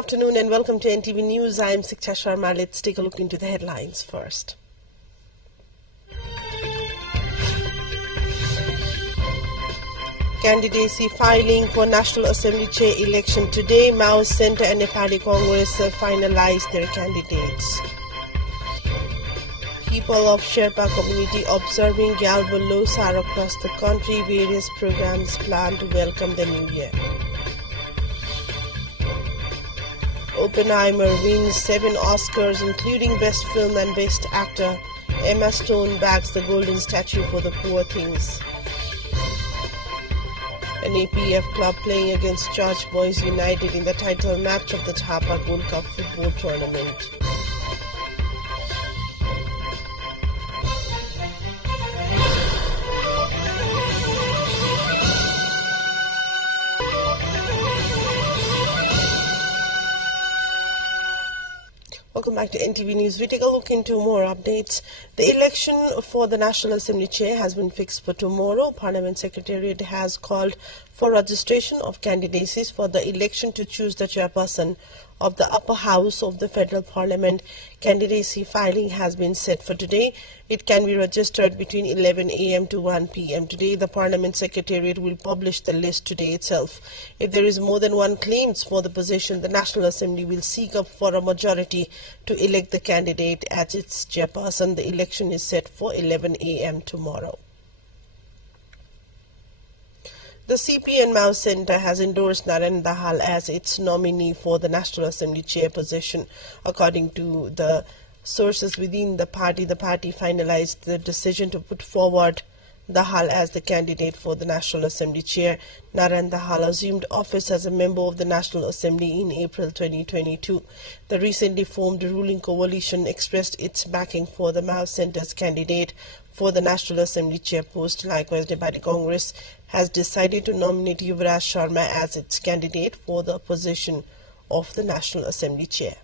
afternoon and welcome to NTV News. I am Siksha Sharma. Let's take a look into the headlines first. Candidacy filing for National Assembly Chair election today. Mao Centre and Nepali Congress finalized their candidates. People of Sherpa community observing Galba Losar across the country. Various programs planned to welcome the new year. Oppenheimer wins 7 Oscars, including Best Film and Best Actor. Emma Stone bags the Golden Statue for The Poor Things. An APF club playing against Church Boys United in the title match of the Thapa Gold Cup football tournament. Welcome back to NTV News. We take a look into more updates. The election for the National Assembly Chair has been fixed for tomorrow. Parliament Secretariat has called for registration of candidacies for the election to choose the chairperson of the upper house of the Federal Parliament. Candidacy filing has been set for today. It can be registered between 11 a.m. to 1 p.m. today. The Parliament Secretariat will publish the list today itself. If there is more than one claims for the position, the National Assembly will seek up for a majority to elect the candidate as its chairperson. The election is set for 11 a.m. tomorrow. The CP and Mao Centre has endorsed Naren Dahal as its nominee for the National Assembly Chair position. According to the sources within the party finalized the decision to put forward Dahal as the candidate for the National Assembly Chair. Naren Dahal assumed office as a member of the National Assembly in April 2022. The recently formed ruling coalition expressed its backing for the Mao Centre's candidate for the National Assembly Chair post. Likewise, Nepali Congress has decided to nominate Yuvraj Sharma as its candidate for the position of the National Assembly Chair.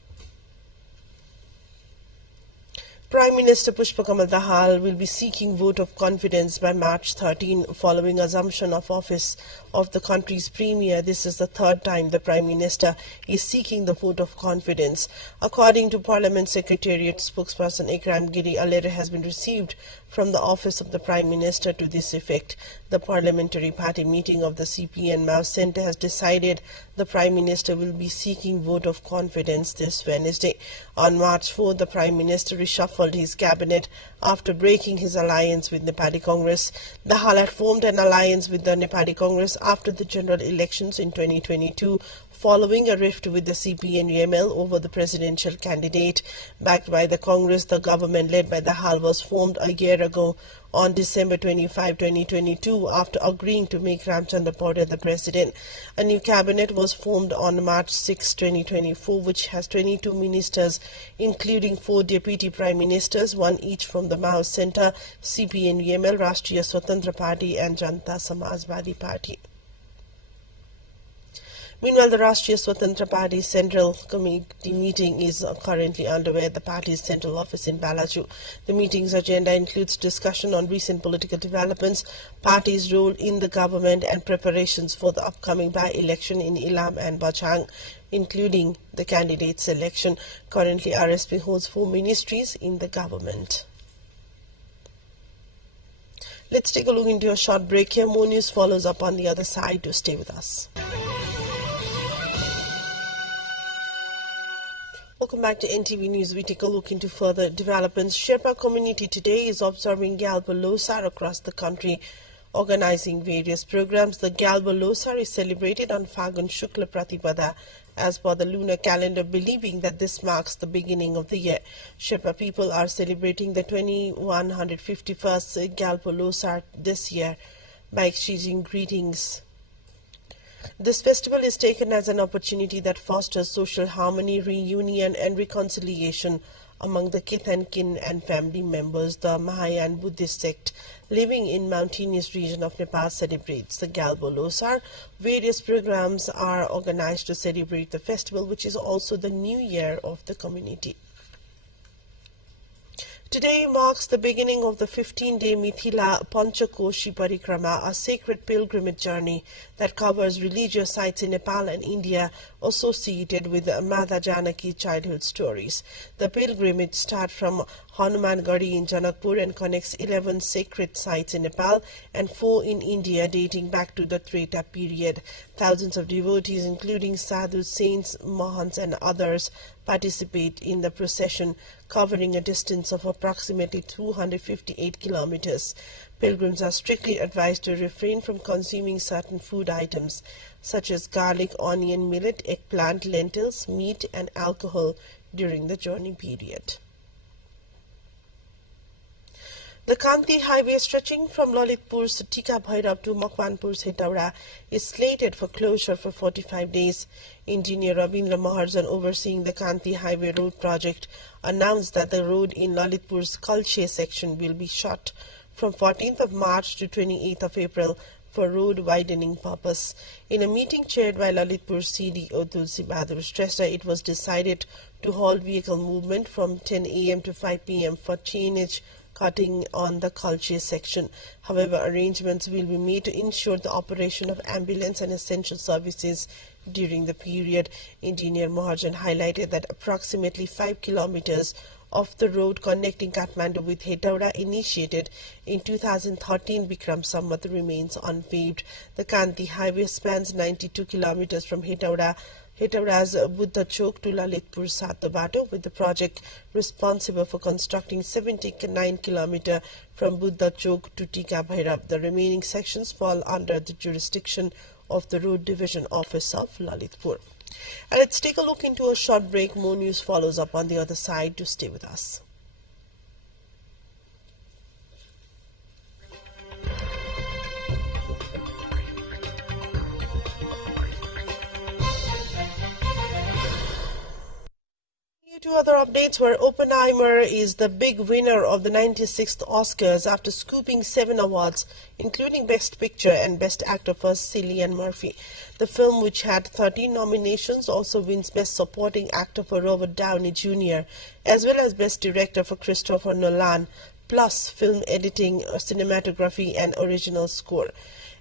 Prime Minister Pushpa Kamal Dahal will be seeking vote of confidence by March 13 following assumption of office of the country's premier. This is the third time the Prime Minister is seeking the vote of confidence. According to Parliament Secretariat spokesperson Ikram Giri, a letter has been received from the office of the Prime Minister to this effect. The parliamentary party meeting of the CP and Mao Centre has decided the Prime Minister will be seeking vote of confidence this Wednesday. On March 4, the Prime Minister reshuffled his cabinet after breaking his alliance with Nepali Congress. Dahal had formed an alliance with the Nepali Congress after the general elections in 2022, following a rift with the CP and UML over the presidential candidate. Backed by the Congress, the government led by Dahal was formed a year ago on December 25, 2022, after agreeing to make Ramchandra Paudhya the president. A new cabinet was formed on March 6, 2024, which has 22 ministers, including 4 deputy prime ministers, 1 each from the Mao Centre, CP and UML, Rashtriya Swatantra Party and Janta Samajwadi Party. Meanwhile, the Rashtriya Swatantra Party Central Committee meeting is currently underway at the party's central office in Balaju. The meeting's agenda includes discussion on recent political developments, party's role in the government, and preparations for the upcoming by-election in Ilam and Bachang, including the candidate selection. Currently, RSP holds 4 ministries in the government. Let's take a look into a short break here. More news follows up on the other side. Do stay with us. Welcome back to NTV News. We take a look into further developments. Sherpa community today is observing Galba Losar across the country, organizing various programs. The Galba Losar is celebrated on Phagun Shukla Pratipada as per the lunar calendar, believing that this marks the beginning of the year. Sherpa people are celebrating the 2151st Galba Losar this year by exchanging greetings. This festival is taken as an opportunity that fosters social harmony, reunion and reconciliation among the kith and kin and family members. The Mahayan Buddhist sect living in mountainous region of Nepal celebrates the Galba Losar. Various programs are organized to celebrate the festival, which is also the new year of the community. Today marks the beginning of the 15-day Mithila Panchakoshi Parikrama, a sacred pilgrimage journey that covers religious sites in Nepal and India associated with Mata Janaki childhood stories. The pilgrimage starts from Hanumangadi in Janakpur and connects 11 sacred sites in Nepal and 4 in India dating back to the Treta period. Thousands of devotees, including sadhus, saints, mahants and others, participate in the procession, covering a distance of approximately 258 kilometers. Pilgrims are strictly advised to refrain from consuming certain food items such as garlic, onion, millet, eggplant, lentils, meat and alcohol during the journey period. The Kanti highway stretching from Lalitpur's Tika Bhairab to Makwanpur's Hetauda is slated for closure for 45 days. Engineer Rabindra Maharjan, overseeing the Kanti highway road project, announced that the road in Lalitpur's Kalche section will be shut from 14th of March to 28th of April for road widening purpose. In a meeting chaired by Lalitpur CDO Tulsi Bahadur stressed that it was decided to halt vehicle movement from 10 a.m. to 5 p.m. for chainage cutting on the Kalche section. However, arrangements will be made to ensure the operation of ambulance and essential services during the period. Engineer Maharjan highlighted that approximately 5 kilometers of the road connecting Kathmandu with Hetauda, initiated in 2013 Bikram Samvat, remains unpaved. The Kanti highway spans 92 kilometers from Hetauda's Buddha Chowk to Lalitpur Satabato, with the project responsible for constructing 79 kilometers from Buddha Chowk to Tika Bhairab. The remaining sections fall under the jurisdiction of the Road Division Office of Lalitpur. And let's take a look into a short break. More news follows up on the other side. To stay with us. To other updates, where Oppenheimer is the big winner of the 96th Oscars after scooping 7 awards, including Best Picture and Best Actor for Cillian Murphy. The film, which had 13 nominations, also wins Best Supporting Actor for Robert Downey Jr., as well as Best Director for Christopher Nolan, plus Film Editing, Cinematography and Original Score.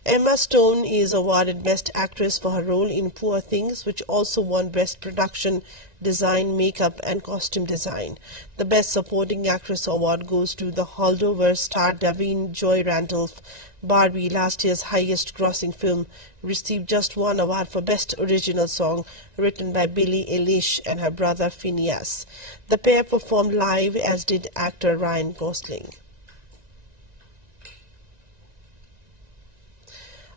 Emma Stone is awarded Best Actress for her role in Poor Things, which also won Best Production Design, Makeup and Costume Design. The Best Supporting Actress award goes to the holdover star Davine Joy Randolph. Barbie, last year's highest-grossing film, received just 1 award for Best Original Song, written by Billie Eilish and her brother Phineas. The pair performed live, as did actor Ryan Gosling.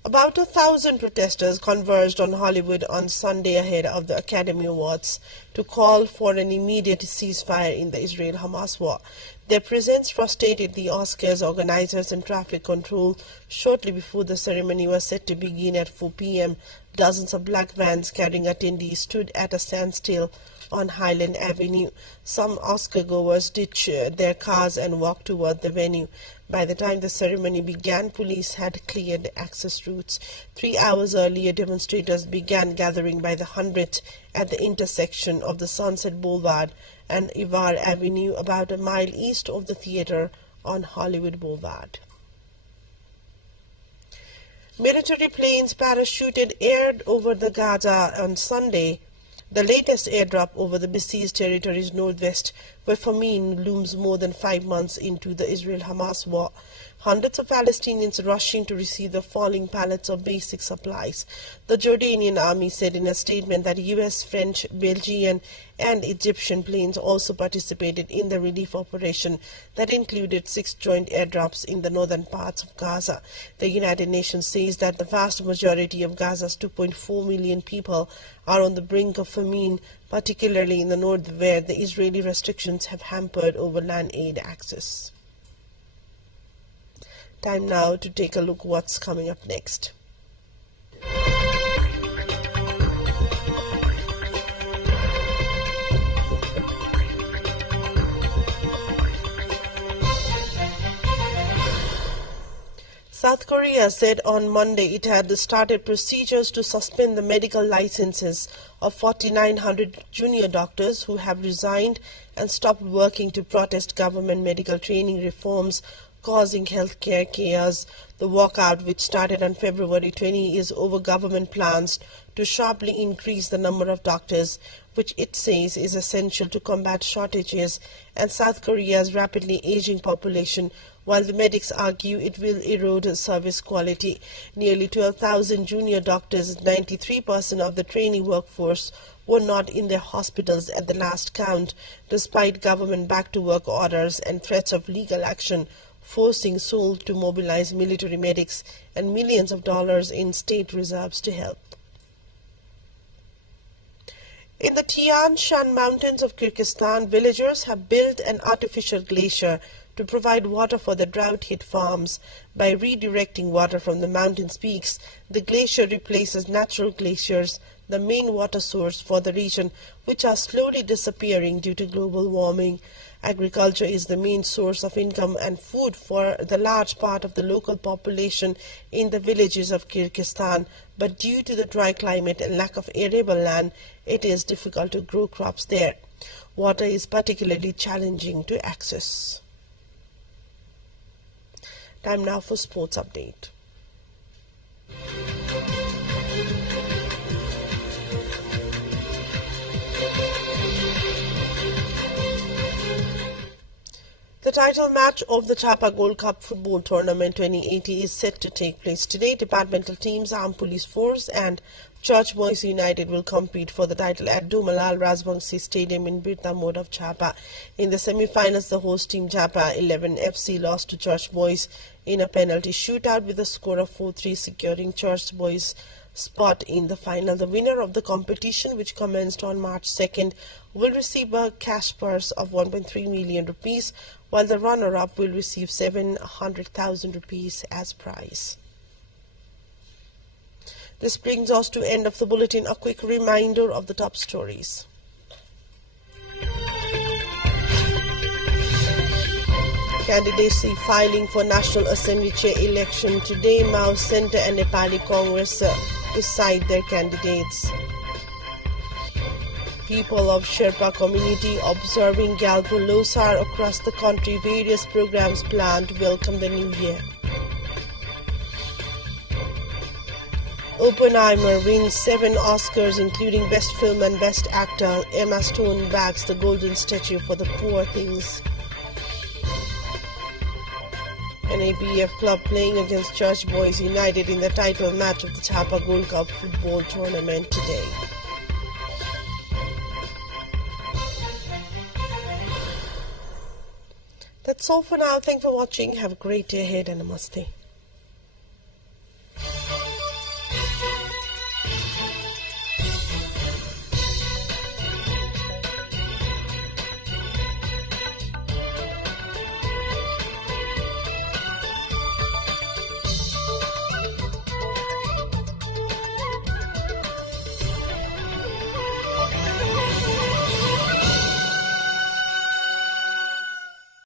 About 1,000 protesters converged on Hollywood on Sunday ahead of the Academy Awards to call for an immediate ceasefire in the Israel-Hamas war. Their presence frustrated the Oscars organizers and traffic control. Shortly before the ceremony was set to begin at 4 p.m., dozens of black vans carrying attendees stood at a standstill on Highland Avenue. Some Oscar-goers ditched their cars and walked toward the venue. By the time the ceremony began, police had cleared access routes. 3 hours earlier, demonstrators began gathering by the hundreds at the intersection of the Sunset Boulevard and Ivar Avenue, about a mile east of the theater on Hollywood Boulevard. Military planes parachuted aired over the Gaza on Sunday, the latest airdrop over the besieged territories northwest, where famine looms more than 5 months into the Israel-Hamas war. Hundreds of Palestinians rushing to receive the falling pallets of basic supplies. The Jordanian army said in a statement that U.S., French, Belgian and Egyptian planes also participated in the relief operation that included 6 joint airdrops in the northern parts of Gaza. The United Nations says that the vast majority of Gaza's 2.4 million people are on the brink of famine, particularly in the north, where the Israeli restrictions have hampered overland aid access. Time now to take a look what's coming up next. South Korea said on Monday it had started procedures to suspend the medical licenses of 4,900 junior doctors who have resigned and stopped working to protest government medical training reforms causing healthcare chaos. The walkout, which started on February 20, is over government plans to sharply increase the number of doctors, which it says is essential to combat shortages and South Korea's rapidly aging population, while the medics argue it will erode service quality. Nearly 12,000 junior doctors, 93% of the trainee workforce, were not in their hospitals at the last count, despite government back-to-work orders and threats of legal action, forcing Seoul to mobilize military medics and millions of dollars in state reserves to help. In the Tian Shan mountains of Kyrgyzstan, villagers have built an artificial glacier to provide water for the drought-hit farms. By redirecting water from the mountain's peaks, the glacier replaces natural glaciers, the main water source for the region, which are slowly disappearing due to global warming. Agriculture is the main source of income and food for the large part of the local population in the villages of Kyrgyzstan, but due to the dry climate and lack of arable land, it is difficult to grow crops there. Water is particularly challenging to access. Time now for sports update. The title match of the Chapa Gold Cup Football Tournament 2080 is set to take place today. Departmental teams Armed Police Force and Church Boys United will compete for the title at Dumalal Rajbangsi Stadium in Birta Mode of Chapa. In the semi-finals, the host team Chapa 11 FC lost to Church Boys in a penalty shootout with a score of 4-3, securing Church Boys' spot in the final. The winner of the competition, which commenced on March 2nd, will receive a cash purse of 1.3 million rupees, while the runner-up will receive 700,000 rupees as prize. This brings us to end of the bulletin. A quick reminder of the top stories. Candidacy filing for National Assembly Chair election today. Mao Centre and Nepali Congress decide their candidates. People of Sherpa community observing Gyalpo Losar across the country. Various programs planned to welcome the new year. Oppenheimer wins 7 Oscars, including Best Film and Best Actor. Emma Stone bags the Golden Statue for The Poor Things. An APF club playing against Church Boys United in the title match of the Chapa Gold Cup Football Tournament today. That's all for now. Thanks for watching. Have a great day ahead and namaste.